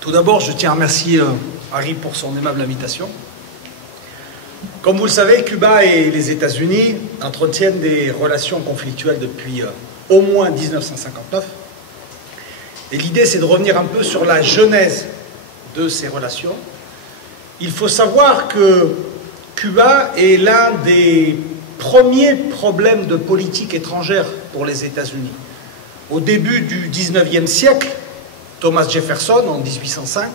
Tout d'abord, je tiens à remercier Harry pour son aimable invitation. Comme vous le savez, Cuba et les États-Unis entretiennent des relations conflictuelles depuis au moins 1959. Et l'idée, c'est de revenir un peu sur la genèse de ces relations. Il faut savoir que Cuba est l'un des premiers problèmes de politique étrangère pour les États-Unis. Au début du XIXe siècle, Thomas Jefferson, en 1805,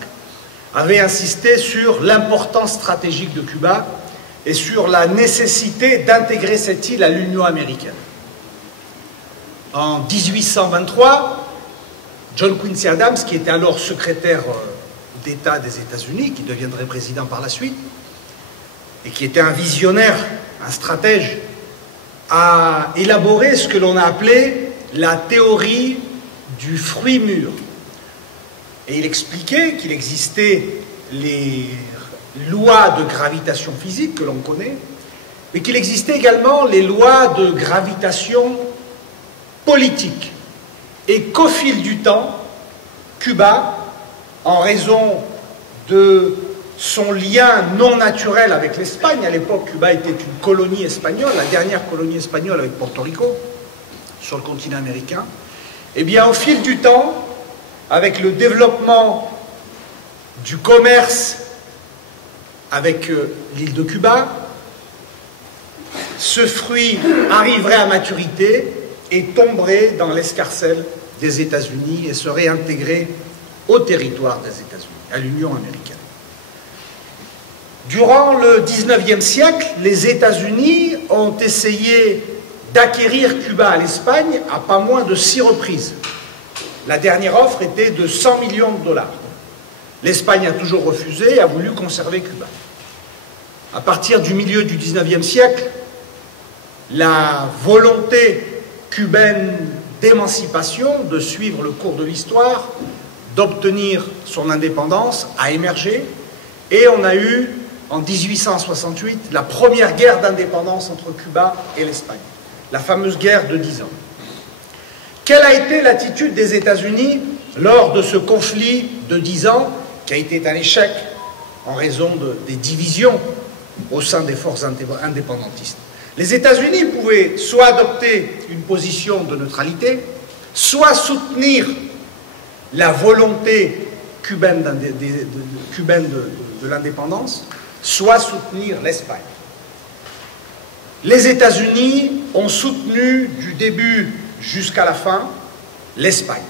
avait insisté sur l'importance stratégique de Cuba et sur la nécessité d'intégrer cette île à l'Union américaine. En 1823, John Quincy Adams, qui était alors secrétaire d'État des États-Unis, qui deviendrait président par la suite, et qui était un visionnaire, un stratège, a élaboré ce que l'on a appelé la théorie du fruit mûr. Et il expliquait qu'il existait les lois de gravitation physique que l'on connaît, mais qu'il existait également les lois de gravitation politique. Et qu'au fil du temps, Cuba, en raison de son lien non naturel avec l'Espagne, à l'époque Cuba était une colonie espagnole, la dernière colonie espagnole avec Porto Rico, sur le continent américain, eh bien au fil du temps, avec le développement du commerce avec l'île de Cuba, ce fruit arriverait à maturité et tomberait dans l'escarcelle des États-Unis et serait intégré au territoire des États-Unis, à l'Union américaine. Durant le XIXe siècle, les États-Unis ont essayé d'acquérir Cuba à l'Espagne à pas moins de 6 reprises. La dernière offre était de 100 millions de dollars. L'Espagne a toujours refusé et a voulu conserver Cuba. À partir du milieu du XIXe siècle, la volonté cubaine d'émancipation, de suivre le cours de l'histoire, d'obtenir son indépendance, a émergé. Et on a eu, en 1868, la première guerre d'indépendance entre Cuba et l'Espagne. La fameuse guerre de 10 ans. Quelle a été l'attitude des États-Unis lors de ce conflit de 10 ans, qui a été un échec en raison des divisions au sein des forces indépendantistes? Les États-Unis pouvaient soit adopter une position de neutralité, soit soutenir la volonté cubaine de l'indépendance, soit soutenir l'Espagne. Les États-Unis ont soutenu du début jusqu'à la fin l'Espagne.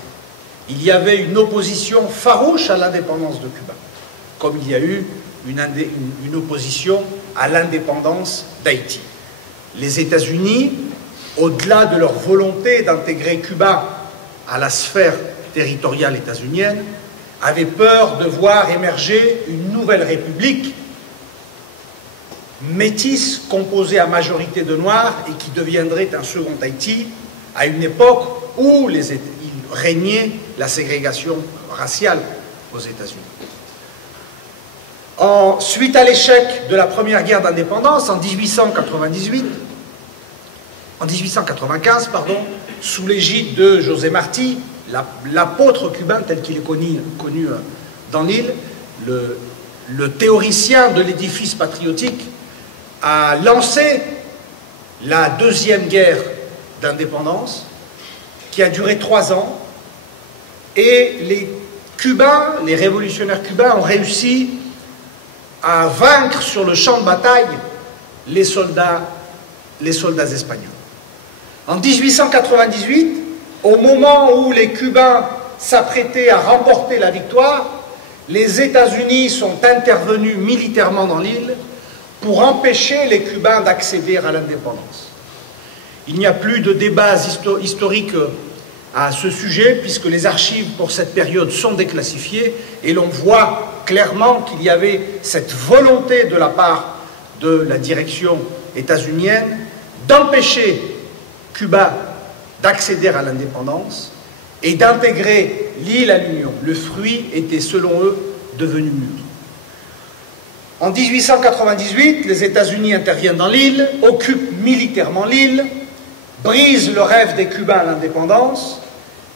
Il y avait une opposition farouche à l'indépendance de Cuba, comme il y a eu une opposition à l'indépendance d'Haïti. Les États-Unis, au-delà de leur volonté d'intégrer Cuba à la sphère territoriale états-unienne, avaient peur de voir émerger une nouvelle république métisse, composée à majorité de Noirs et qui deviendrait un second Haïti à une époque où il régnait la ségrégation raciale aux États-Unis. Suite à l'échec de la première guerre d'indépendance en 1895, sous l'égide de José Martí, l'apôtre cubain tel qu'il est connu dans l'île, le théoricien de l'édifice patriotique, a lancé la deuxième guerre d'indépendance qui a duré 3 ans, et les Cubains, les révolutionnaires cubains ont réussi à vaincre sur le champ de bataille les soldats espagnols. En 1898, au moment où les Cubains s'apprêtaient à remporter la victoire, les États-Unis sont intervenus militairement dans l'île pour empêcher les Cubains d'accéder à l'indépendance. Il n'y a plus de débats historiques à ce sujet, puisque les archives pour cette période sont déclassifiées, et l'on voit clairement qu'il y avait cette volonté de la part de la direction états-unienne d'empêcher Cuba d'accéder à l'indépendance et d'intégrer l'île à l'Union. Le fruit était, selon eux, devenu mûr. En 1898, les États-Unis interviennent dans l'île, occupent militairement l'île, brisent le rêve des Cubains à l'indépendance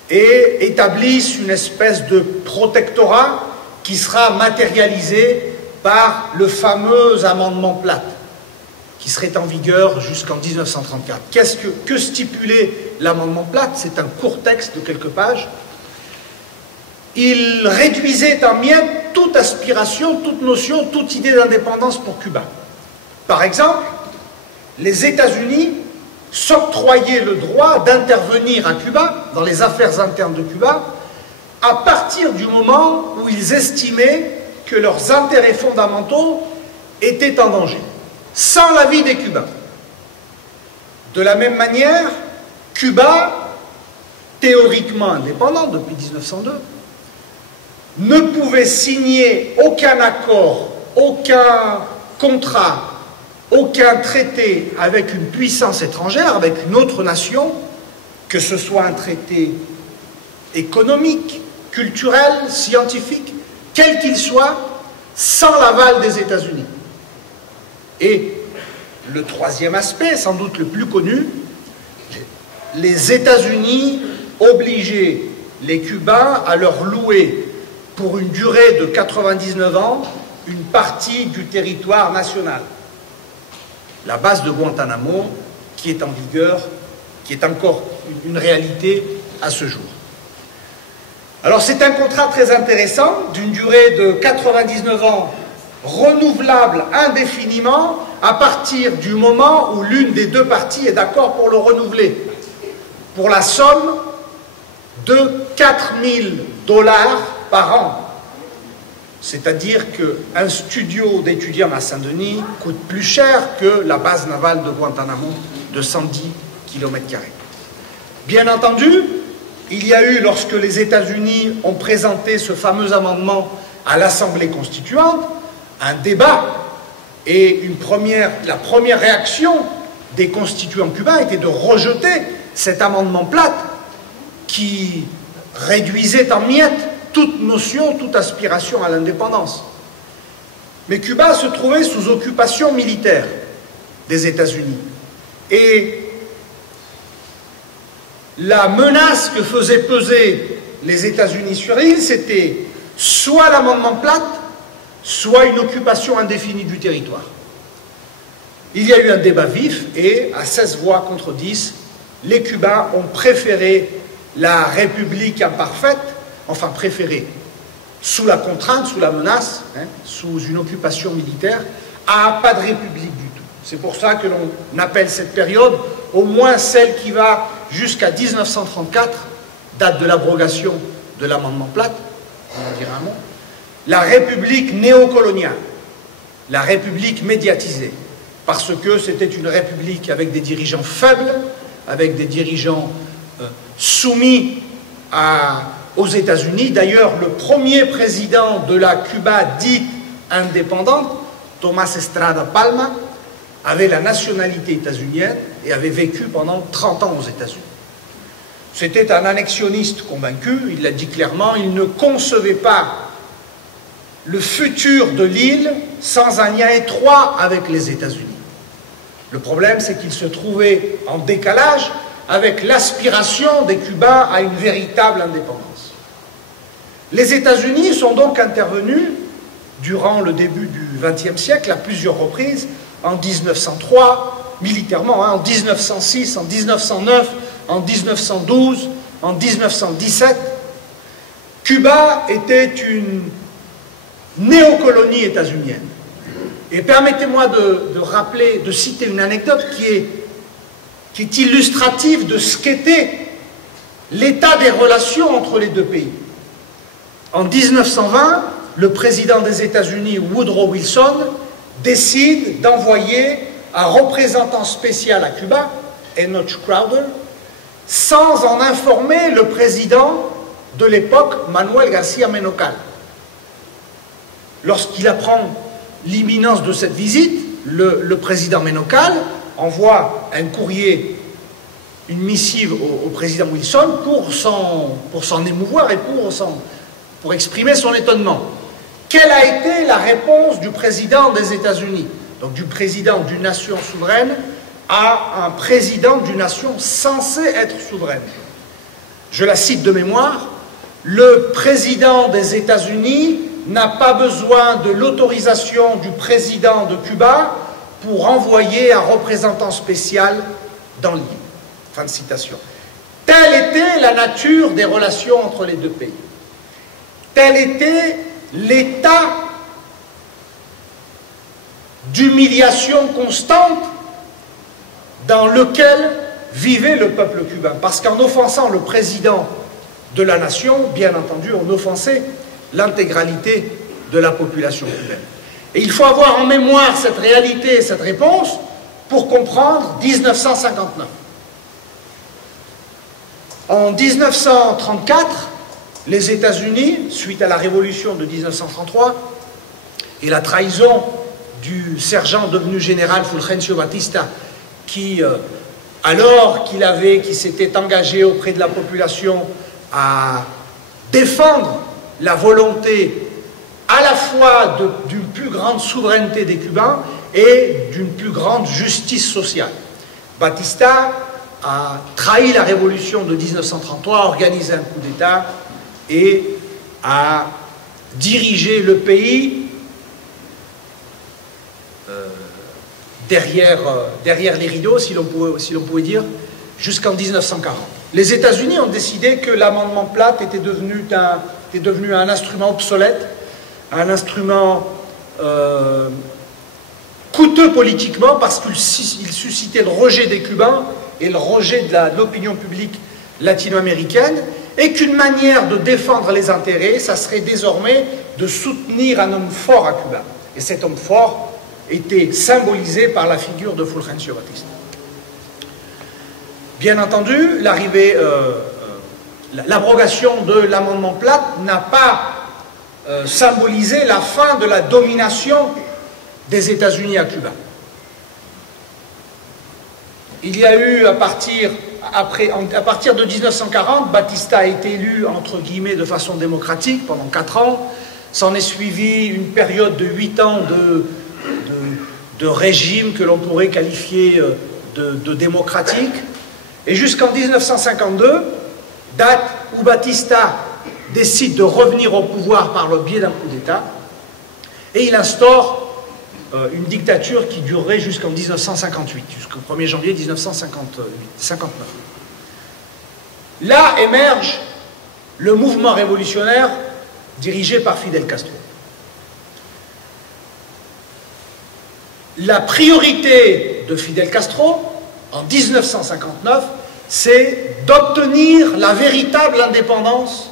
et établissent une espèce de protectorat qui sera matérialisé par le fameux amendement Platt, qui serait en vigueur jusqu'en 1934. Que stipulait l'amendement Platt? C'est un court texte de quelques pages. Il réduisait en miettes toute aspiration, toute notion, toute idée d'indépendance pour Cuba. Par exemple, les États-Unis s'octroyaient le droit d'intervenir à Cuba, dans les affaires internes de Cuba, à partir du moment où ils estimaient que leurs intérêts fondamentaux étaient en danger, sans l'avis des Cubains. De la même manière, Cuba, théoriquement indépendant depuis 1902, ne pouvait signer aucun accord, aucun contrat, aucun traité avec une puissance étrangère, avec une autre nation, que ce soit un traité économique, culturel, scientifique, quel qu'il soit, sans l'aval des États-Unis. Et le troisième aspect, sans doute le plus connu, les États-Unis obligeaient les Cubains à leur louer pour une durée de 99 ans une partie du territoire national. La base de Guantanamo, qui est en vigueur, qui est encore une réalité à ce jour. Alors c'est un contrat très intéressant, d'une durée de 99 ans, renouvelable indéfiniment, à partir du moment où l'une des deux parties est d'accord pour le renouveler, pour la somme de 4 000 $ par an. C'est-à-dire qu'un studio d'étudiants à Saint-Denis coûte plus cher que la base navale de Guantanamo de 110 km². Bien entendu, il y a eu, lorsque les États-Unis ont présenté ce fameux amendement à l'Assemblée constituante, un débat, et la première réaction des constituants cubains était de rejeter cet amendement Platt qui réduisait en miettes toute notion, toute aspiration à l'indépendance. Mais Cuba se trouvait sous occupation militaire des États-Unis. Et la menace que faisaient peser les États-Unis sur l'île, c'était soit l'amendement Platt, soit une occupation indéfinie du territoire. Il y a eu un débat vif et, à 16 voix contre 10, les Cubains ont préféré la République imparfaite, enfin préféré, sous la contrainte, sous la menace, sous une occupation militaire, à pas de République du tout. C'est pour ça que l'on appelle cette période, au moins celle qui va jusqu'à 1934, date de l'abrogation de l'amendement Platt, on en dira un mot, la République néocoloniale, la République médiatisée, parce que c'était une République avec des dirigeants faibles, avec des dirigeants soumis aux États-Unis. D'ailleurs, le premier président de la Cuba dite indépendante, Tomás Estrada Palma, avait la nationalité états-unienne et avait vécu pendant 30 ans aux États-Unis. C'était un annexionniste convaincu, il l'a dit clairement, il ne concevait pas le futur de l'île sans un lien étroit avec les États-Unis. Le problème, c'est qu'il se trouvait en décalage avec l'aspiration des Cubains à une véritable indépendance. Les États-Unis sont donc intervenus durant le début du XXe siècle à plusieurs reprises, en 1903, militairement, en 1906, en 1909, en 1912, en 1917. Cuba était une néocolonie états-unienne. Et permettez-moi de rappeler, de citer une anecdote qui est illustrative de ce qu'était l'état des relations entre les deux pays. En 1920, le président des États-Unis, Woodrow Wilson, décide d'envoyer un représentant spécial à Cuba, Enoch Crowder, sans en informer le président de l'époque, Manuel García Menocal. Lorsqu'il apprend l'imminence de cette visite, le président Menocal envoie un courrier, une missive au président Wilson pour s'en émouvoir et pour exprimer son étonnement. Quelle a été la réponse du président des États-Unis, donc du président d'une nation souveraine, à un président d'une nation censée être souveraine? Je la cite de mémoire. Le président des États-Unis n'a pas besoin de l'autorisation du président de Cuba pour envoyer un représentant spécial dans l'île. Fin de citation. Telle était la nature des relations entre les deux pays. Tel était l'état d'humiliation constante dans lequel vivait le peuple cubain. Parce qu'en offensant le président de la nation, bien entendu, on offensait l'intégralité de la population cubaine. Et il faut avoir en mémoire cette réalité et cette réponse pour comprendre 1959. En 1934, les États-Unis, suite à la révolution de 1933 et la trahison du sergent devenu général Fulgencio Batista, qui, alors qu'il s'était engagé auprès de la population à défendre la volonté à la fois d'une plus grande souveraineté des Cubains et d'une plus grande justice sociale. Batista a trahi la révolution de 1933, a organisé un coup d'État et a dirigé le pays derrière les rideaux, si l'on pouvait dire, jusqu'en 1940. Les États-Unis ont décidé que l'amendement Platt était devenu un instrument obsolète, un instrument coûteux politiquement parce qu'il suscitait le rejet des Cubains et le rejet de l'opinion publique latino-américaine, et qu'une manière de défendre les intérêts, ça serait désormais de soutenir un homme fort à Cuba. Et cet homme fort était symbolisé par la figure de Fulgencio Batista. Bien entendu, l'abrogation de l'amendement Platt n'a pas symbolisé la fin de la domination des États-Unis à Cuba. Il y a eu, à partir de 1940, Batista a été élu, entre guillemets, de façon démocratique pendant 4 ans. S'en est suivi une période de 8 ans de régime que l'on pourrait qualifier de démocratique. Et jusqu'en 1952, date où Batista décide de revenir au pouvoir par le biais d'un coup d'État, et il instaure une dictature qui durerait jusqu'en 1958, jusqu'au 1er janvier 1959. Là émerge le mouvement révolutionnaire dirigé par Fidel Castro. La priorité de Fidel Castro, en 1959, c'est d'obtenir la véritable indépendance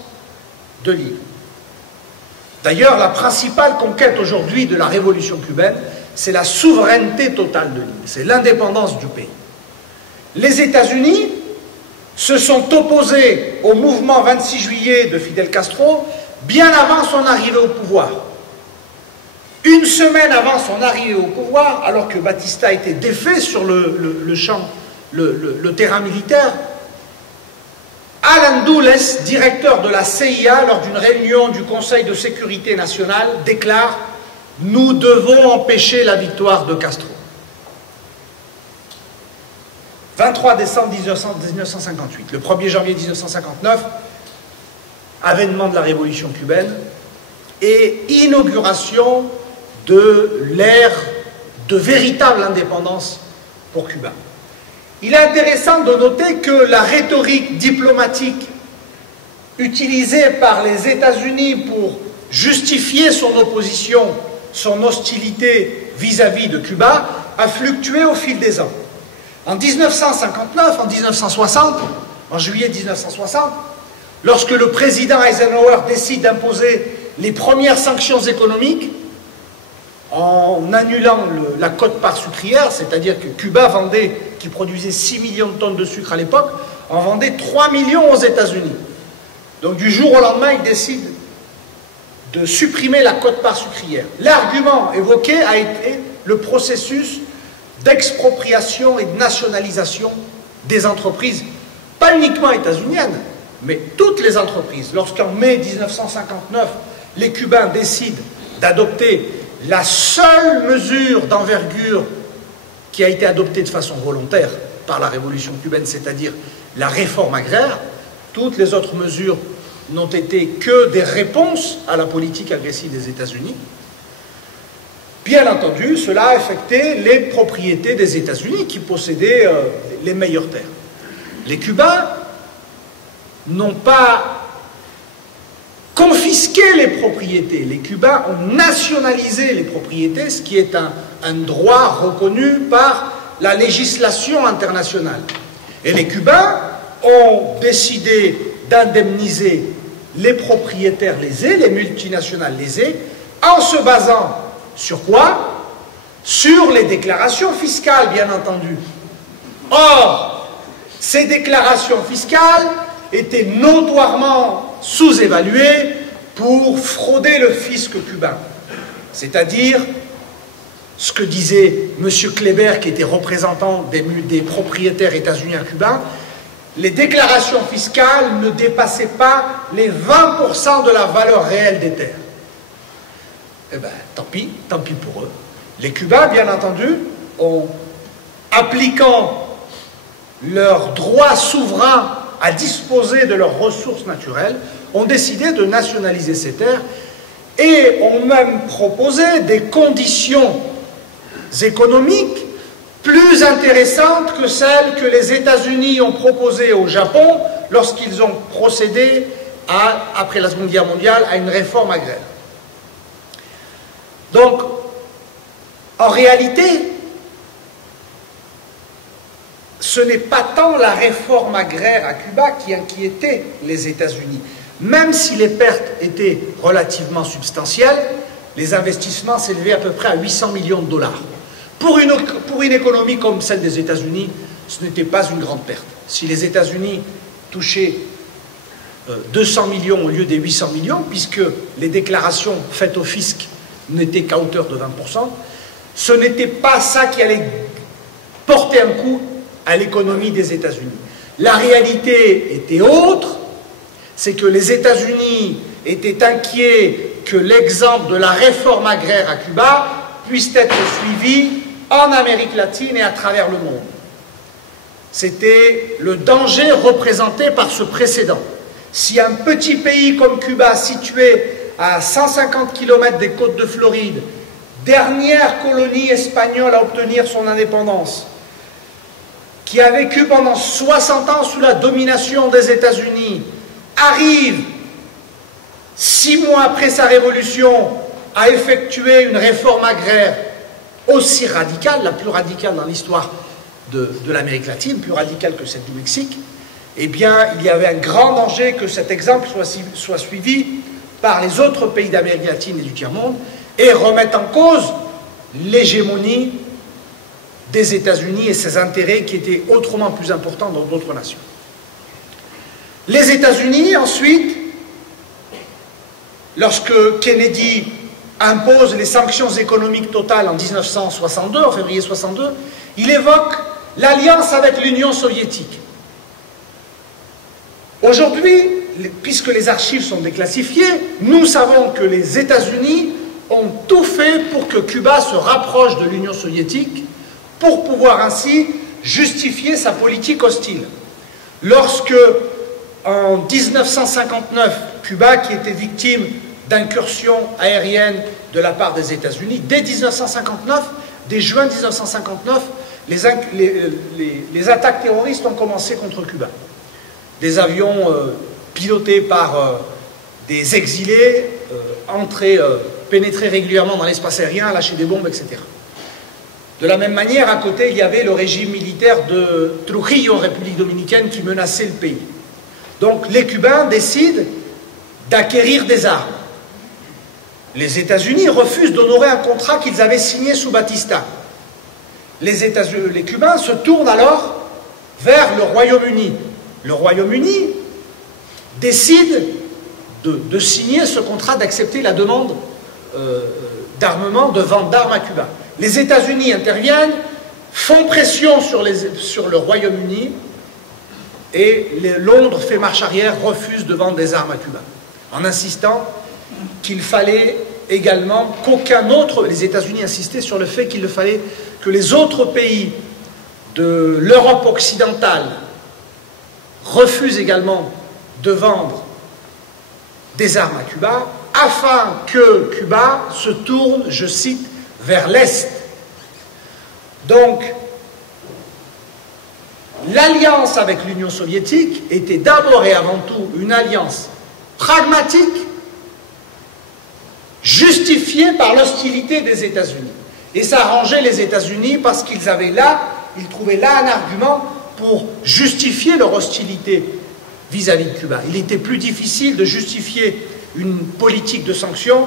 de l'île. D'ailleurs, la principale conquête aujourd'hui de la révolution cubaine, c'est la souveraineté totale de l'île, c'est l'indépendance du pays. Les États-Unis se sont opposés au mouvement 26 juillet de Fidel Castro bien avant son arrivée au pouvoir. Une semaine avant son arrivée au pouvoir, alors que Batista était défait sur le terrain militaire, Alan Dulles, directeur de la CIA, lors d'une réunion du Conseil de sécurité nationale, déclare « Nous devons empêcher la victoire de Castro ». 23 décembre 1958, le 1er janvier 1959, avènement de la révolution cubaine et inauguration de l'ère de véritable indépendance pour Cuba. Il est intéressant de noter que la rhétorique diplomatique utilisée par les États-Unis pour justifier son opposition, son hostilité vis-à-vis de Cuba, a fluctué au fil des ans. En 1959, en 1960, en juillet 1960, lorsque le président Eisenhower décide d'imposer les premières sanctions économiques, en annulant la quote-part sucrière, c'est-à-dire que Cuba vendait, qui produisait 6 millions de tonnes de sucre à l'époque, en vendait 3 millions aux États-Unis. Donc du jour au lendemain, il décide de supprimer la quote-part sucrière. L'argument évoqué a été le processus d'expropriation et de nationalisation des entreprises, pas uniquement états-uniennes, mais toutes les entreprises. Lorsqu'en mai 1959, les Cubains décident d'adopter la seule mesure d'envergure qui a été adoptée de façon volontaire par la révolution cubaine, c'est-à-dire la réforme agraire, toutes les autres mesures n'ont été que des réponses à la politique agressive des États-Unis. Bien entendu, cela a affecté les propriétés des États-Unis qui possédaient les meilleures terres. Les Cubains n'ont pas confisqué les propriétés. Les Cubains ont nationalisé les propriétés, ce qui est un droit reconnu par la législation internationale. Et les Cubains ont décidé d'indemniser les propriétaires lésés, les multinationales lésées, en se basant sur quoi? Sur les déclarations fiscales, bien entendu. Or, ces déclarations fiscales étaient notoirement sous-évaluées pour frauder le fisc cubain. C'est-à-dire, ce que disait M. Kléber, qui était représentant des propriétaires états-uniens cubains, les déclarations fiscales ne dépassaient pas les 20% de la valeur réelle des terres. Eh bien, tant pis pour eux. Les Cubains, bien entendu, appliquant leur droit souverain à disposer de leurs ressources naturelles, ont décidé de nationaliser ces terres et ont même proposé des conditions économiques plus intéressantes que celles que les États-Unis ont proposées au Japon lorsqu'ils ont procédé, après la Seconde Guerre mondiale, à une réforme agraire. Donc, en réalité, ce n'est pas tant la réforme agraire à Cuba qui inquiétait les États-Unis. Même si les pertes étaient relativement substantielles, les investissements s'élevaient à peu près à 800 millions de dollars. Pour une économie comme celle des États-Unis, ce n'était pas une grande perte. Si les États-Unis touchaient 200 millions au lieu des 800 millions, puisque les déclarations faites au fisc n'étaient qu'à hauteur de 20%, ce n'était pas ça qui allait porter un coup à l'économie des États-Unis. La réalité était autre, c'est que les États-Unis étaient inquiets que l'exemple de la réforme agraire à Cuba puisse être suivi en Amérique latine et à travers le monde. C'était le danger représenté par ce précédent. Si un petit pays comme Cuba, situé à 150 km des côtes de Floride, dernière colonie espagnole à obtenir son indépendance, qui a vécu pendant 60 ans sous la domination des États-Unis, arrive, 6 mois après sa révolution, à effectuer une réforme agraire aussi radicale, la plus radicale dans l'histoire de l'Amérique latine, plus radicale que celle du Mexique, eh bien, il y avait un grand danger que cet exemple soit suivi par les autres pays d'Amérique latine et du tiers-monde et remette en cause l'hégémonie des États-Unis et ses intérêts qui étaient autrement plus importants dans d'autres nations. Les États-Unis, ensuite, lorsque Kennedy impose les sanctions économiques totales en 1962, en février 62, il évoque l'alliance avec l'Union soviétique. Aujourd'hui, puisque les archives sont déclassifiées, nous savons que les États-Unis ont tout fait pour que Cuba se rapproche de l'Union soviétique pour pouvoir ainsi justifier sa politique hostile. Lorsque, en 1959, Cuba, qui était victime d'incursions aériennes de la part des États-Unis, dès 1959, dès juin 1959, les attaques terroristes ont commencé contre Cuba. Des avions pilotés par des exilés pénétraient régulièrement dans l'espace aérien, lâchaient des bombes, etc. De la même manière, à côté, il y avait le régime militaire de Trujillo, en République dominicaine, qui menaçait le pays. Donc les Cubains décident d'acquérir des armes. Les États-Unis refusent d'honorer un contrat qu'ils avaient signé sous Batista. Les Cubains se tournent alors vers le Royaume-Uni. Le Royaume-Uni décide de signer ce contrat, d'accepter la demande d'armement, de vente d'armes à Cuba. Les États-Unis interviennent, font pression sur le Royaume-Uni et Londres fait marche arrière, refuse de vendre des armes à Cuba, en insistant qu'il fallait également qu'aucun autre, les États-Unis insistaient sur le fait qu'il fallait que les autres pays de l'Europe occidentale refusent également de vendre des armes à Cuba, afin que Cuba se tourne, je cite, vers l'Est. Donc, l'alliance avec l'Union soviétique était d'abord et avant tout une alliance pragmatique, justifiée par l'hostilité des États-Unis. Et ça arrangeait les États-Unis parce qu'ils trouvaient là un argument pour justifier leur hostilité vis-à-vis de Cuba. Il était plus difficile de justifier une politique de sanctions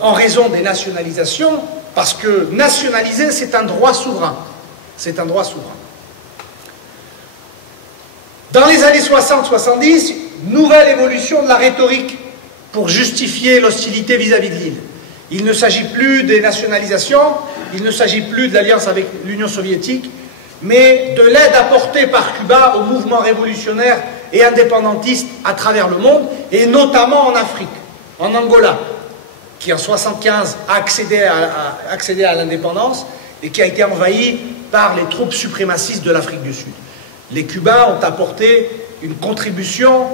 en raison des nationalisations, parce que nationaliser, c'est un droit souverain. C'est un droit souverain. Dans les années 60-70, nouvelle évolution de la rhétorique pour justifier l'hostilité vis-à-vis de l'île. Il ne s'agit plus des nationalisations, il ne s'agit plus de l'alliance avec l'Union soviétique, mais de l'aide apportée par Cuba au mouvement révolutionnaire et indépendantiste à travers le monde, et notamment en Afrique, en Angola, qui en 1975 a accédé à l'indépendance et qui a été envahi par les troupes suprémacistes de l'Afrique du Sud. Les Cubains ont apporté une contribution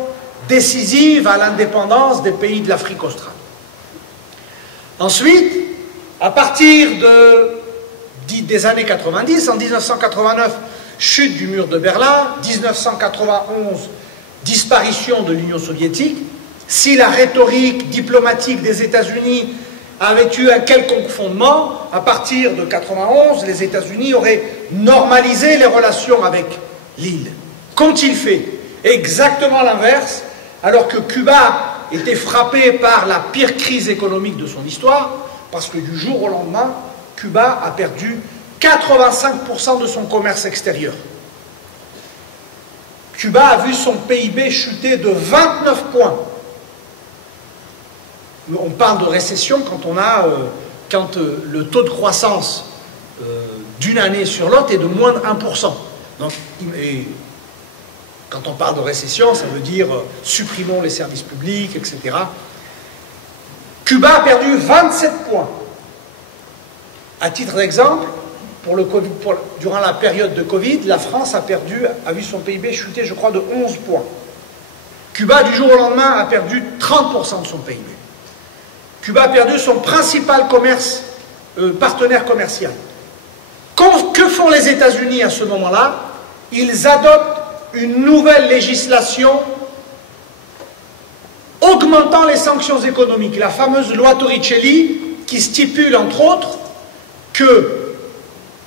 décisive à l'indépendance des pays de l'Afrique australe. Ensuite, à partir des années 90, en 1989, chute du mur de Berlin, 1991, disparition de l'Union soviétique. Si la rhétorique diplomatique des États-Unis avait eu un quelconque fondement, à partir de 1991, les États-Unis auraient normalisé les relations avec l'île. Qu'ont-ils fait? Exactement l'inverse, alors que Cuba était frappé par la pire crise économique de son histoire, parce que du jour au lendemain, Cuba a perdu 85% de son commerce extérieur. Cuba a vu son PIB chuter de 29 points. On parle de récession quand le taux de croissance d'une année sur l'autre est de moins de 1%. Donc, quand on parle de récession, ça veut dire supprimons les services publics, etc. Cuba a perdu 27 points. À titre d'exemple, durant la période de Covid, la France a vu son PIB chuter, je crois, de 11 points. Cuba, du jour au lendemain, a perdu 30% de son PIB. Cuba a perdu son principal partenaire commercial. Que font les États-Unis à ce moment-là? Ils adoptent une nouvelle législation augmentant les sanctions économiques, la fameuse loi Torricelli, qui stipule, entre autres, que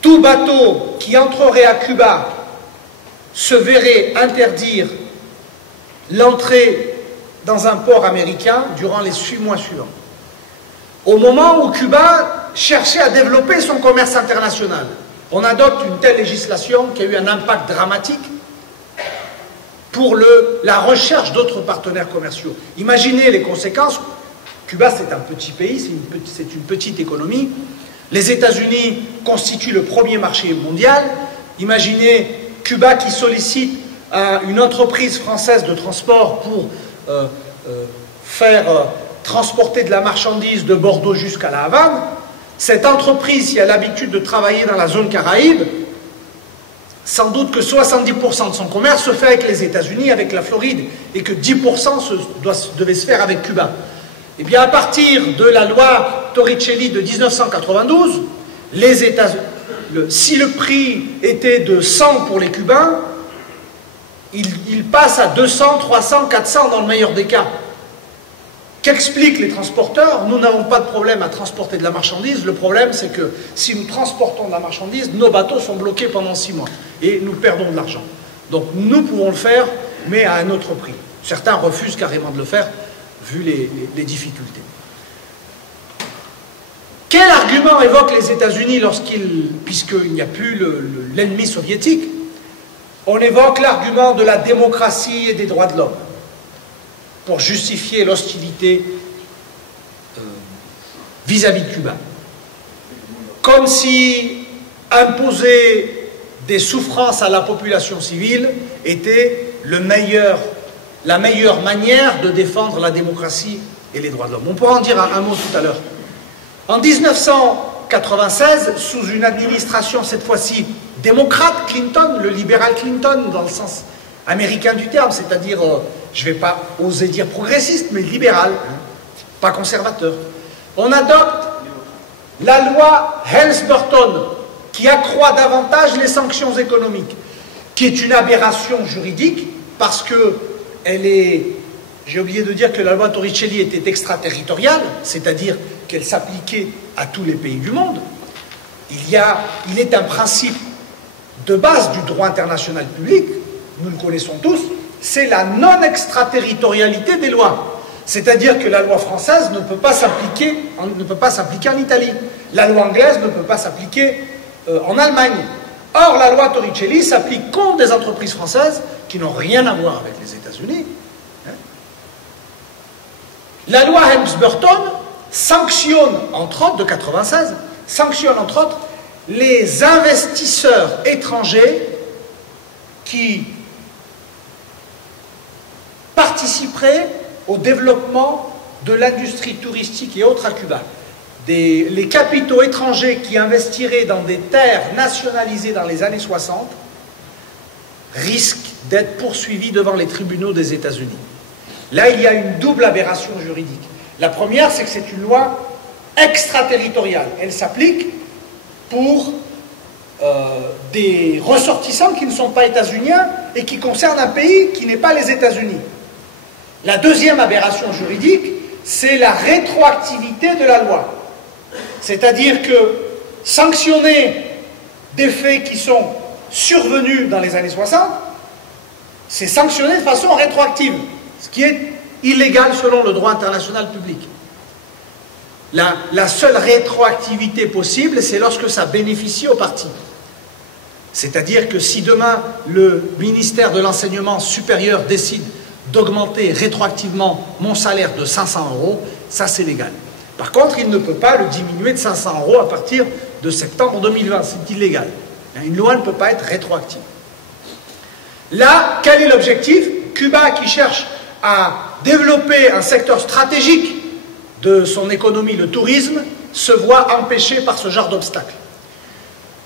tout bateau qui entrerait à Cuba se verrait interdire l'entrée dans un port américain durant les 6 mois suivants. Au moment où Cuba cherchait à développer son commerce international, on adopte une telle législation qui a eu un impact dramatique pour la recherche d'autres partenaires commerciaux. Imaginez les conséquences. Cuba, c'est un petit pays, c'est une petite économie. Les États-Unis constituent le premier marché mondial. Imaginez Cuba qui sollicite une entreprise française de transport pour faire transporter de la marchandise de Bordeaux jusqu'à la Havane. Cette entreprise, si elle a l'habitude de travailler dans la zone Caraïbe, sans doute que 70% de son commerce se fait avec les États-Unis, avec la Floride, et que 10% devait se faire avec Cuba. Eh bien, à partir de la loi Torricelli de 1992, si le prix était de 100 pour les Cubains, il passe à 200, 300, 400 dans le meilleur des cas. Qu'expliquent les transporteurs? Nous n'avons pas de problème à transporter de la marchandise. Le problème, c'est que si nous transportons de la marchandise, nos bateaux sont bloqués pendant 6 mois et nous perdons de l'argent. Donc nous pouvons le faire, mais à un autre prix. Certains refusent carrément de le faire, vu les difficultés. Quel argument évoquent les États-Unis puisqu'il n'y a plus l'ennemi soviétique? On évoque l'argument de la démocratie et des droits de l'homme pour justifier l'hostilité vis-à-vis de Cuba. Comme si imposer des souffrances à la population civile était la meilleure manière de défendre la démocratie et les droits de l'homme. On pourra en dire un mot tout à l'heure. En 1996, sous une administration cette fois-ci démocrate, Clinton, le libéral Clinton, dans le sens américain du terme, c'est-à-dire je ne vais pas oser dire progressiste, mais libéral, hein, pas conservateur. On adopte la loi Helms-Burton, qui accroît davantage les sanctions économiques, qui est une aberration juridique, parce que elle est... J'ai oublié de dire que la loi Torricelli était extraterritoriale, c'est-à-dire qu'elle s'appliquait à tous les pays du monde. Il est un principe de base du droit international public, nous le connaissons tous, c'est la non-extraterritorialité des lois. C'est-à-dire que la loi française ne peut pas s'appliquer en Italie. La loi anglaise ne peut pas s'appliquer en Allemagne. Or, la loi Torricelli s'applique contre des entreprises françaises qui n'ont rien à voir avec les États-Unis. La loi Helms-Burton sanctionne, entre autres, de 1996, sanctionne, entre autres, les investisseurs étrangers qui participeraient au développement de l'industrie touristique et autres à Cuba. Les capitaux étrangers qui investiraient dans des terres nationalisées dans les années 60 risquent d'être poursuivis devant les tribunaux des États-Unis. Là, il y a une double aberration juridique. La première, c'est que c'est une loi extraterritoriale. Elle s'applique pour des ressortissants qui ne sont pas états-uniens et qui concernent un pays qui n'est pas les États-Unis. La deuxième aberration juridique, c'est la rétroactivité de la loi. C'est-à-dire que sanctionner des faits qui sont survenus dans les années 60, c'est sanctionner de façon rétroactive, ce qui est illégal selon le droit international public. La seule rétroactivité possible, c'est lorsque ça bénéficie au parti. C'est-à-dire que si demain le ministère de l'enseignement supérieur décide d'augmenter rétroactivement mon salaire de 500 €, ça c'est légal. Par contre, il ne peut pas le diminuer de 500 € à partir de septembre 2020, c'est illégal. Une loi ne peut pas être rétroactive. Là, quel est l'objectif? Cuba, qui cherche à développer un secteur stratégique de son économie, le tourisme, se voit empêché par ce genre d'obstacles.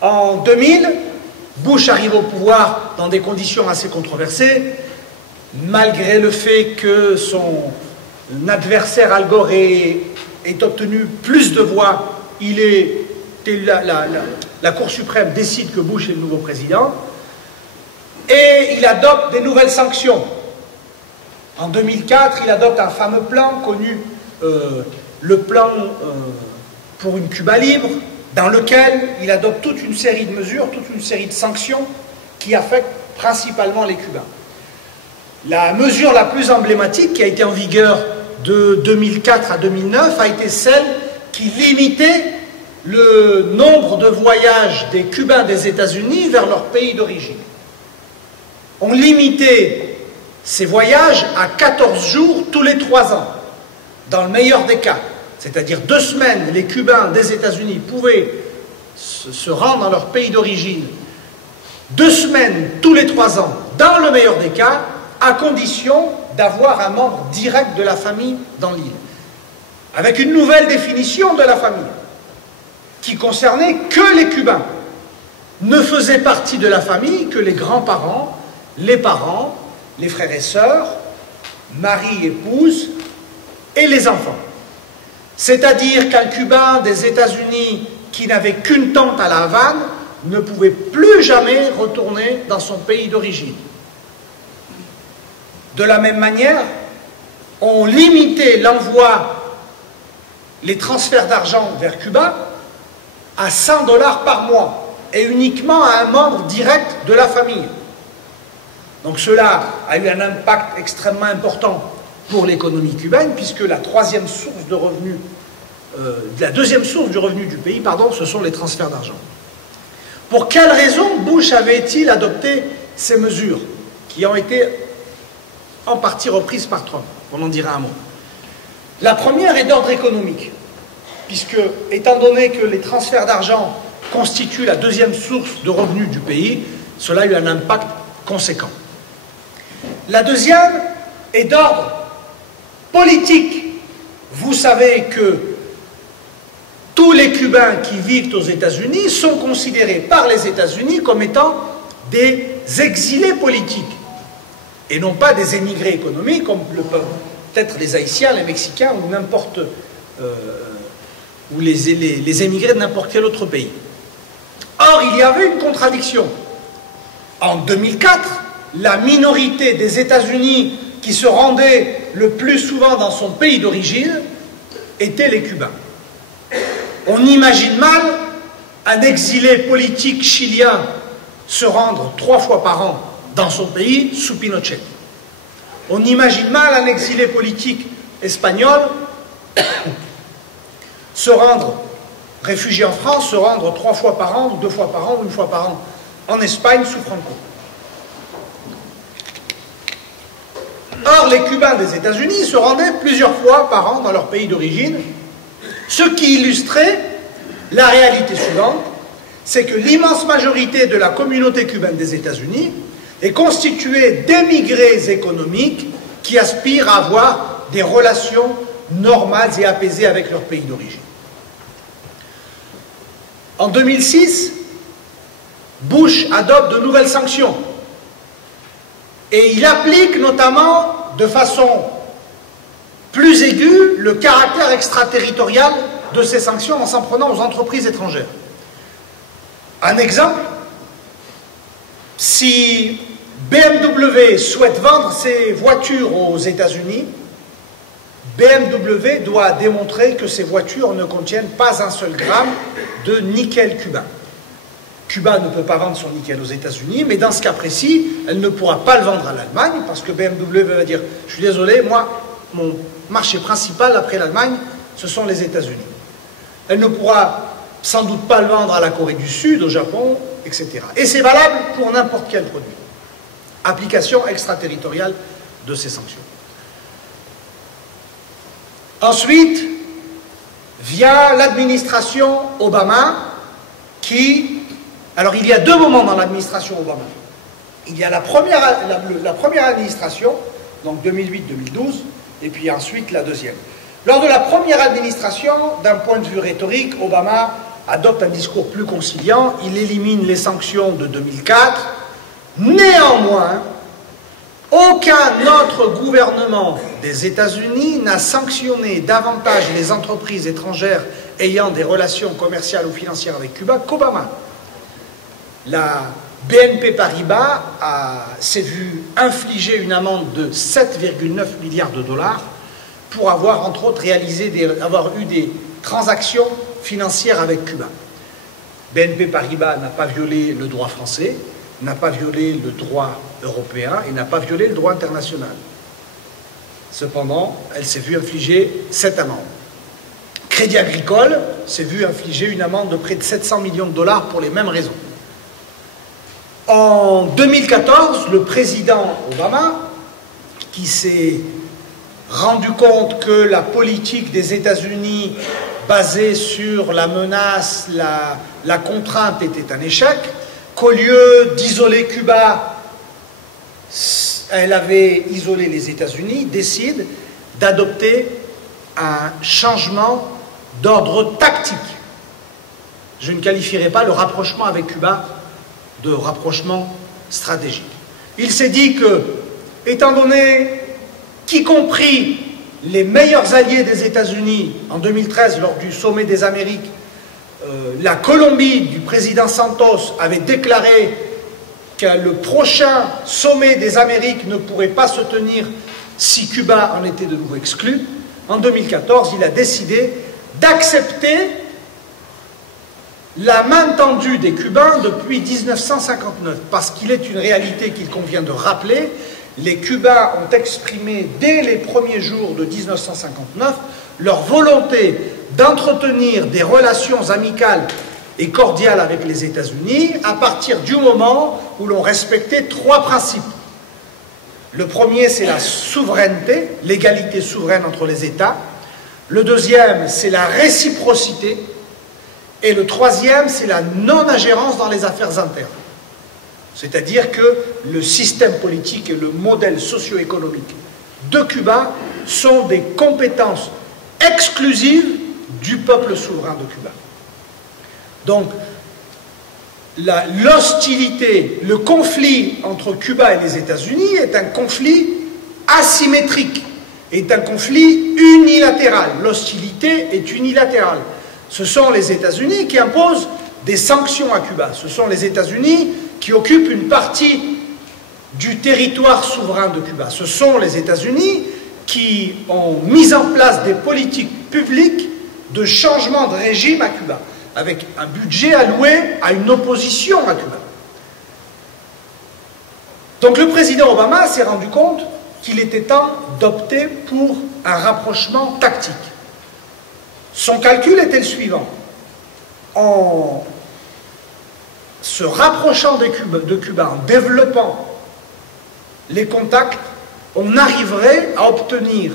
En 2000, Bush arrive au pouvoir dans des conditions assez controversées, malgré le fait que son adversaire Al Gore ait obtenu plus de voix, la Cour suprême décide que Bush est le nouveau président, et il adopte des nouvelles sanctions. En 2004, il adopte un fameux plan connu, le plan pour une Cuba libre, dans lequel il adopte toute une série de mesures, toute une série de sanctions qui affectent principalement les Cubains. La mesure la plus emblématique qui a été en vigueur de 2004 à 2009 a été celle qui limitait le nombre de voyages des Cubains des États-Unis vers leur pays d'origine. On limitait ces voyages à 14 jours tous les 3 ans, dans le meilleur des cas. C'est-à-dire 2 semaines, les Cubains des États-Unis pouvaient se rendre dans leur pays d'origine, 2 semaines tous les 3 ans, dans le meilleur des cas, à condition d'avoir un membre direct de la famille dans l'île. Avec une nouvelle définition de la famille, qui concernait que les Cubains. Ne faisaient partie de la famille que les grands-parents, les parents, les frères et sœurs, mari, épouse et les enfants. C'est-à-dire qu'un Cubain des États-Unis qui n'avait qu'une tante à La Havane ne pouvait plus jamais retourner dans son pays d'origine. De la même manière, on limitait l'envoi, les transferts d'argent vers Cuba à 100 $ par mois et uniquement à un membre direct de la famille. Donc cela a eu un impact extrêmement important pour l'économie cubaine, puisque la deuxième source du revenu du pays, ce sont les transferts d'argent. Pour quelles raisons Bush avait-il adopté ces mesures qui ont été en partie reprises par Trump? On en dira un mot. La première est d'ordre économique, puisque, étant donné que les transferts d'argent constituent la deuxième source de revenus du pays, cela a eu un impact conséquent. La deuxième est d'ordre politique. Vous savez que tous les Cubains qui vivent aux États-Unis sont considérés par les États-Unis comme étant des exilés politiques. et non pas des émigrés économiques comme le peuvent être les Haïtiens, les Mexicains ou n'importe ou les émigrés de n'importe quel autre pays. Or, il y avait une contradiction. En 2004, la minorité des États-Unis qui se rendait le plus souvent dans son pays d'origine étaient les Cubains. On imagine mal un exilé politique chilien se rendre 3 fois par an dans son pays sous Pinochet. On imagine mal un exilé politique espagnol se rendre, réfugié en France, se rendre 3 fois par an, ou 2 fois par an, ou 1 fois par an en Espagne sous Franco. Or, les Cubains des États-Unis se rendaient plusieurs fois par an dans leur pays d'origine, ce qui illustrait la réalité suivante, c'est que l'immense majorité de la communauté cubaine des États-Unis est constituée d'émigrés économiques qui aspirent à avoir des relations normales et apaisées avec leur pays d'origine. En 2006, Bush adopte de nouvelles sanctions et il applique notamment de façon plus aiguë le caractère extraterritorial de ces sanctions en s'en prenant aux entreprises étrangères. Un exemple, si BMW souhaite vendre ses voitures aux États-Unis, BMW doit démontrer que ces voitures ne contiennent pas un seul gramme de nickel cubain. Cuba ne peut pas vendre son nickel aux États-Unis, mais dans ce cas précis, elle ne pourra pas le vendre à l'Allemagne, parce que BMW va dire « Je suis désolé, moi, mon marché principal après l'Allemagne, ce sont les États-Unis. » Elle ne pourra sans doute pas le vendre à la Corée du Sud, au Japon, etc. Et c'est valable pour n'importe quel produit. Application extraterritoriale de ces sanctions. Ensuite, vient l'administration Obama qui... Alors, il y a 2 moments dans l'administration Obama. Il y a la première administration, donc 2008-2012, et puis ensuite la deuxième. Lors de la première administration, d'un point de vue rhétorique, Obama adopte un discours plus conciliant, il élimine les sanctions de 2004. Néanmoins, aucun autre gouvernement des États-Unis n'a sanctionné davantage les entreprises étrangères ayant des relations commerciales ou financières avec Cuba qu'Obama. La BNP Paribas s'est vue infliger une amende de 7,9 milliards de dollars pour avoir, entre autres, avoir eu des transactions financières avec Cuba. BNP Paribas n'a pas violé le droit français, n'a pas violé le droit européen et n'a pas violé le droit international. Cependant, elle s'est vue infliger cette amende. Crédit Agricole s'est vu infliger une amende de près de 700 millions de dollars pour les mêmes raisons. En 2014, le président Obama, qui s'est rendu compte que la politique des États-Unis basée sur la menace, la contrainte était un échec, qu'au lieu d'isoler Cuba, elle avait isolé les États-Unis, décide d'adopter un changement d'ordre tactique. Je ne qualifierai pas le rapprochement avec Cuba de rapprochement stratégique. Il s'est dit que, étant donné qu'y compris les meilleurs alliés des États-Unis en 2013 lors du sommet des Amériques, la Colombie du président Santos avait déclaré que le prochain sommet des Amériques ne pourrait pas se tenir si Cuba en était de nouveau exclu. En 2014, il a décidé d'accepter la main tendue des Cubains depuis 1959, parce qu'il est une réalité qu'il convient de rappeler. Les Cubains ont exprimé dès les premiers jours de 1959 leur volonté d'entretenir des relations amicales et cordiales avec les États-Unis à partir du moment où l'on respectait 3 principes. Le premier, c'est la souveraineté, l'égalité souveraine entre les États. Le deuxième, c'est la réciprocité. Et le troisième, c'est la non-ingérence dans les affaires internes. C'est-à-dire que le système politique et le modèle socio-économique de Cuba sont des compétences exclusives du peuple souverain de Cuba. Donc, l'hostilité, le conflit entre Cuba et les États-Unis est un conflit asymétrique, est un conflit unilatéral. L'hostilité est unilatérale. Ce sont les États-Unis qui imposent des sanctions à Cuba. Ce sont les États-Unis qui occupent une partie du territoire souverain de Cuba. Ce sont les États-Unis qui ont mis en place des politiques publiques de changement de régime à Cuba, avec un budget alloué à une opposition à Cuba. Donc le président Obama s'est rendu compte qu'il était temps d'opter pour un rapprochement tactique. Son calcul était le suivant. En se rapprochant de Cuba, en développant les contacts, on arriverait à obtenir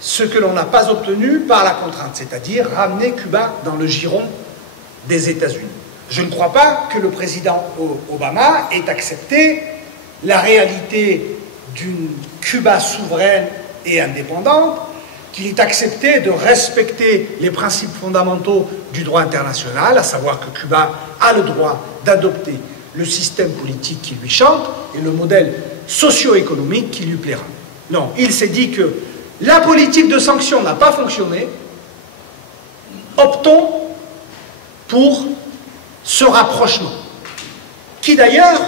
ce que l'on n'a pas obtenu par la contrainte, c'est-à-dire ramener Cuba dans le giron des États-Unis. Je ne crois pas que le président Obama ait accepté la réalité d'une Cuba souveraine et indépendante, qu'il ait accepté de respecter les principes fondamentaux du droit international, à savoir que Cuba a le droit d'adopter le système politique qui lui chante et le modèle socio-économique qui lui plaira. Non, il s'est dit que la politique de sanctions n'a pas fonctionné, optons pour ce rapprochement, qui d'ailleurs,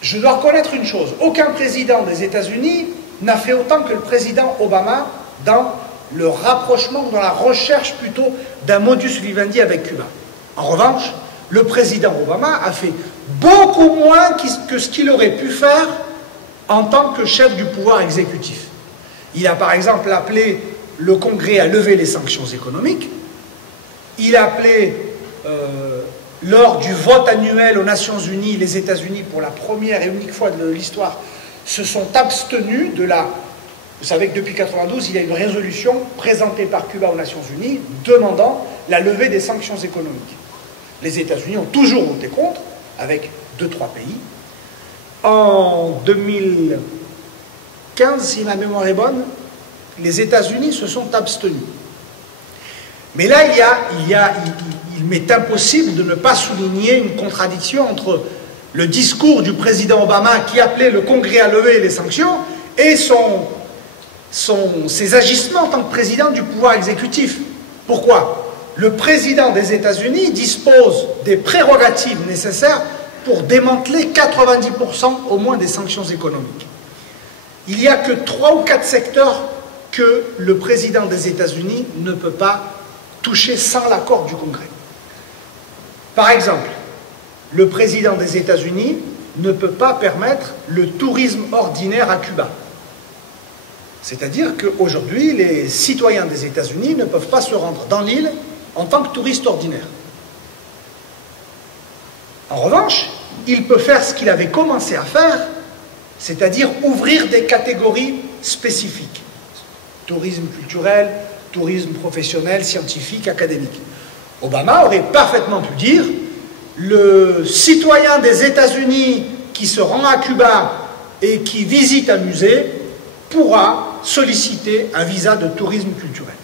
je dois reconnaître une chose, aucun président des États-Unis n'a fait autant que le président Obama dans le rapprochement, dans la recherche plutôt d'un modus vivendi avec Cuba. En revanche, le président Obama a fait beaucoup moins que ce qu'il aurait pu faire en tant que chef du pouvoir exécutif. Il a par exemple appelé le Congrès à lever les sanctions économiques. Il a appelé, lors du vote annuel aux Nations Unies, les États-Unis, pour la première et unique fois de l'histoire, se sont abstenus de la... Vous savez que depuis 1992, il y a une résolution présentée par Cuba aux Nations Unies demandant la levée des sanctions économiques. Les États-Unis ont toujours voté contre, avec 2-3 pays. En 2015, si ma mémoire est bonne, les États-Unis se sont abstenus. Mais là, il m'est impossible de ne pas souligner une contradiction entre le discours du président Obama qui appelait le Congrès à lever les sanctions et ses agissements en tant que président du pouvoir exécutif. Pourquoi ? Le président des États-Unis dispose des prérogatives nécessaires pour démanteler 90% au moins des sanctions économiques. Il n'y a que 3 ou 4 secteurs que le président des États-Unis ne peut pas toucher sans l'accord du Congrès. Par exemple, le président des États-Unis ne peut pas permettre le tourisme ordinaire à Cuba. C'est-à-dire qu'aujourd'hui, les citoyens des États-Unis ne peuvent pas se rendre dans l'île en tant que touristes ordinaires. En revanche, il peut faire ce qu'il avait commencé à faire, c'est-à-dire ouvrir des catégories spécifiques. Tourisme culturel, tourisme professionnel, scientifique, académique. Obama aurait parfaitement pu dire le citoyen des États-Unis qui se rend à Cuba et qui visite un musée pourra solliciter un visa de tourisme culturel.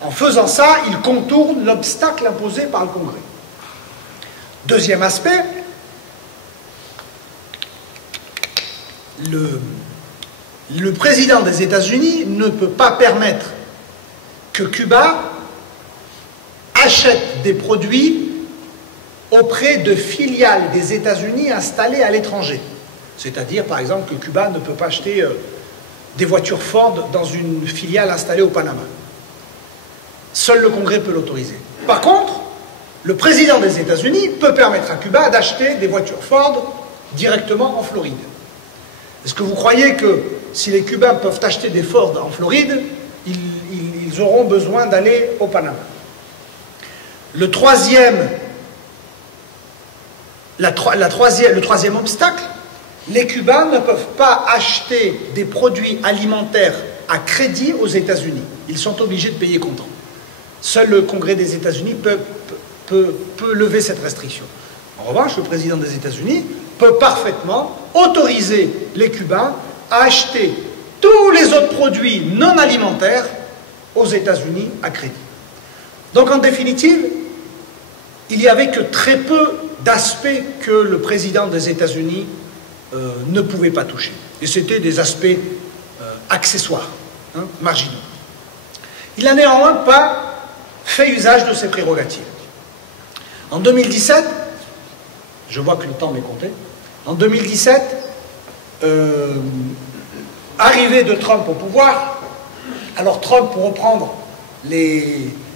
En faisant ça, il contourne l'obstacle imposé par le Congrès. Deuxième aspect, le président des États-Unis ne peut pas permettre que Cuba achète des produits auprès de filiales des États-Unis installées à l'étranger. C'est-à-dire, par exemple, que Cuba ne peut pas acheter des voitures Ford dans une filiale installée au Panama. Seul le Congrès peut l'autoriser. Par contre, le président des États-Unis peut permettre à Cuba d'acheter des voitures Ford directement en Floride. Est-ce que vous croyez que si les Cubains peuvent acheter des Ford en Floride, ils auront besoin d'aller au Panama? Le troisième obstacle, les Cubains ne peuvent pas acheter des produits alimentaires à crédit aux États-Unis. Ils sont obligés de payer comptant. Seul le Congrès des États-Unis peut lever cette restriction. En revanche, le président des États-Unis peut parfaitement autoriser les Cubains à acheter tous les autres produits non alimentaires aux États-Unis à crédit. Donc en définitive, il n'y avait que très peu d'aspects que le président des États-Unis ne pouvait pas toucher. Et c'était des aspects accessoires, hein, marginaux. Il n'a néanmoins pas fait usage de ses prérogatives. En 2017, je vois que le temps m'est compté, en 2017, arrivée de Trump au pouvoir, alors Trump, pour reprendre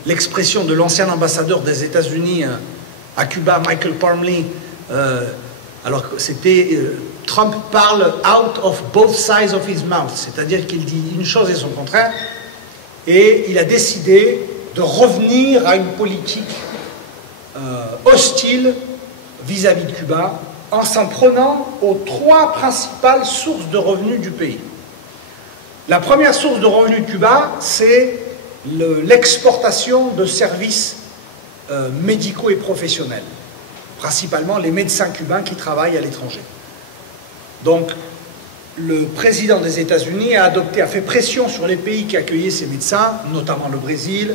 l'expression de l'ancien ambassadeur des États-Unis à Cuba, Michael Parmley, alors c'était Trump parle out of both sides of his mouth, c'est-à-dire qu'il dit une chose et son contraire, et il a décidé de revenir à une politique hostile vis-à-vis de Cuba en s'en prenant aux trois principales sources de revenus du pays. La première source de revenus de Cuba, c'est l'exportation de services médicaux et professionnels, principalement les médecins cubains qui travaillent à l'étranger. Donc, le président des États-Unis a fait pression sur les pays qui accueillaient ces médecins, notamment le Brésil,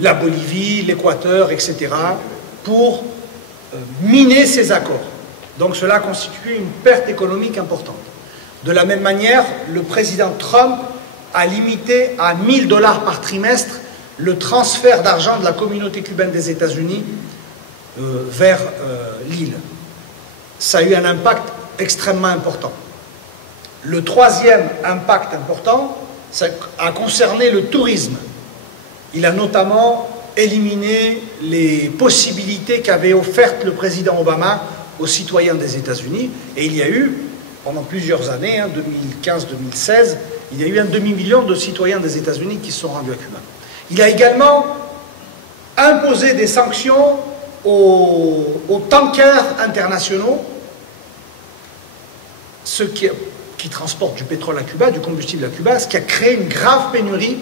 la Bolivie, l'Équateur, etc., pour miner ces accords. Donc cela constituait une perte économique importante. De la même manière, le président Trump a limité à 1 000 $ par trimestre le transfert d'argent de la communauté cubaine des États-Unis vers l'île. Ça a eu un impact extrêmement important. Le troisième impact important, ça a concerné le tourisme. Il a notamment éliminé les possibilités qu'avait offertes le président Obama aux citoyens des États-Unis. Et il y a eu, pendant plusieurs années, 2015-2016, il y a eu 1,5 million de citoyens des États-Unis qui se sont rendus à Cuba. Il a également imposé des sanctions aux tankers internationaux, ceux qui transportent du pétrole à Cuba, du combustible à Cuba, ce qui a créé une grave pénurie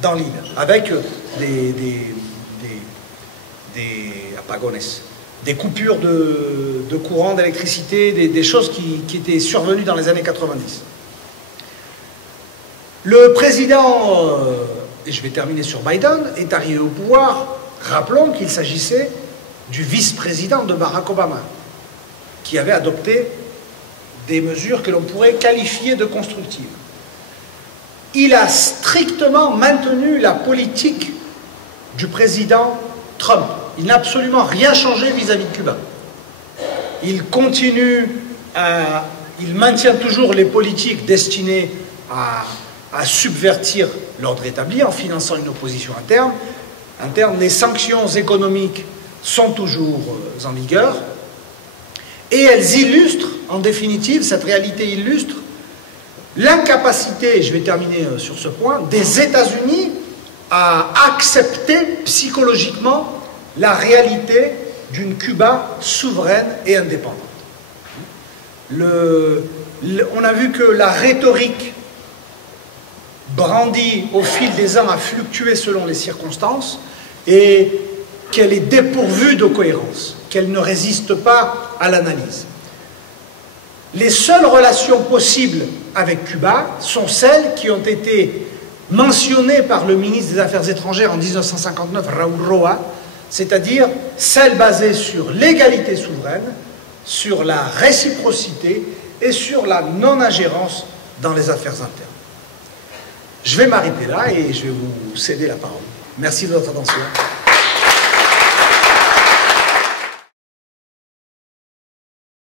dans l'île, avec des apagones, des coupures de courant, d'électricité, des choses qui étaient survenues dans les années 90. Le président, et je vais terminer sur Biden, est arrivé au pouvoir. Rappelons qu'il s'agissait du vice-président de Barack Obama, qui avait adopté des mesures que l'on pourrait qualifier de constructives. Il a strictement maintenu la politique du président Trump. Il n'a absolument rien changé vis-à-vis de Cuba. Il maintient toujours les politiques destinées à subvertir l'ordre établi en finançant une opposition interne. Les sanctions économiques sont toujours en vigueur et elles illustrent, en définitive, cette réalité illustre l'incapacité, je vais terminer sur ce point, des États-Unis à accepter psychologiquement la réalité d'une Cuba souveraine et indépendante. On a vu que la rhétorique brandie au fil des ans a fluctué selon les circonstances et qu'elle est dépourvue de cohérence, qu'elle ne résiste pas à l'analyse. Les seules relations possibles avec Cuba sont celles qui ont été mentionnées par le ministre des Affaires étrangères en 1959, Raúl Roa, c'est-à-dire celles basées sur l'égalité souveraine, sur la réciprocité et sur la non-ingérence dans les affaires internes. Je vais m'arrêter là et je vais vous céder la parole. Merci de votre attention.